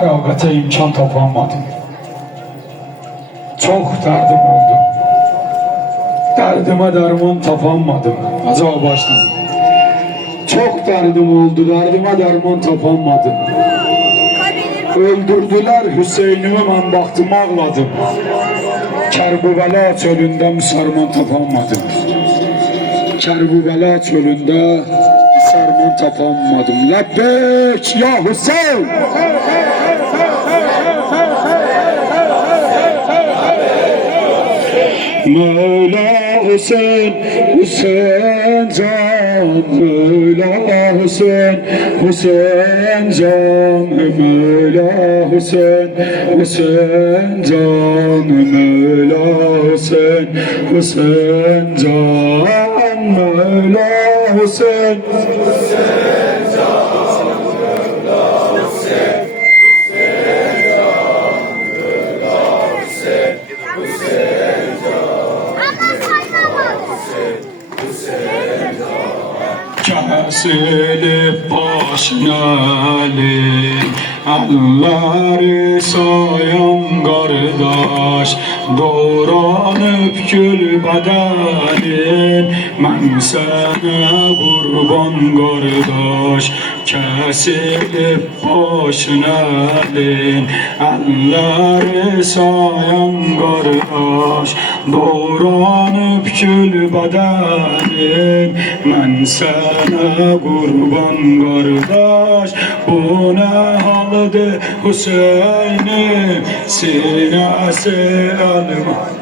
feragate imkan tapamadım. Çok derdim oldu. Derdime derman tapamadım. Acaba baştan. Çok derdim oldu, derdime derman tapamadım. Öldürdüler Hüseyin'imi ben baktım ağladım. Kerbübela çölünde müsarman tapamadım. Kerbübela çölünde müsarman tapamadım. Lebbek ya Hüseyin! Mevla Hüseyin, Hüseyin can, Mevla Hüseyin, Hüseyin can, Mevla Hüseyin, Hüseyin can, Mevla Hüseyin, Hüseyin can, Mevla Hüseyin. Kesilip başnalim Elleri sayan kardeş Doğranıp gül bedenin Ben sana kurban kardeş Kesilip başnalim Elleri sayan kardeş Doğranıp gül bedenin Ben sana kurban kardeş Bu ne haldı Hüseyin'im Sinesi elma